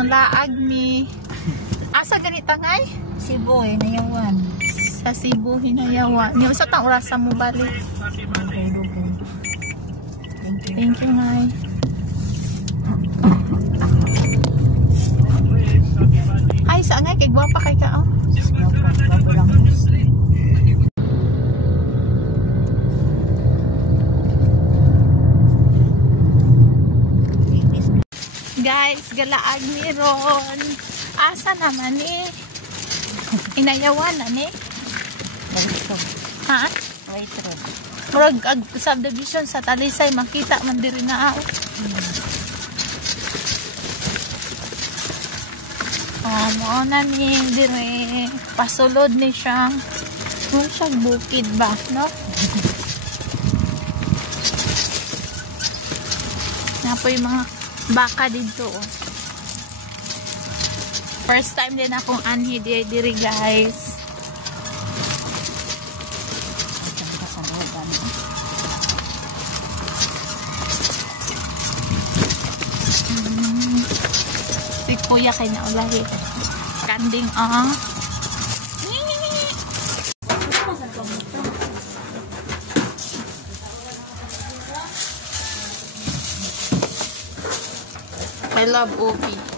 Amang laag mi. Asa ganita ngay? Cebu, Hinayawan. Sa Cebu, Hinayawan. Yung sa tang oras mo balik. Dugay-dugay. Thank you. Thank you, ngay. Ay, saan ngay? Kay gwapa kay ka, oh. Bago lang. Guys, galaag ni Ron. Asa naman eh? Hinayawan na ni? Ha? Maestro. Murag subdivision sa Talisay, makita man diri na ako. Mo na ni diri. Pasulod ni siya. Mo siya bukid ba, no? Napo yung mga baka dito, oh. First time din akong anhi diri, guys. Si kuya kay naulahi. Kanding, ah. I love Ubi.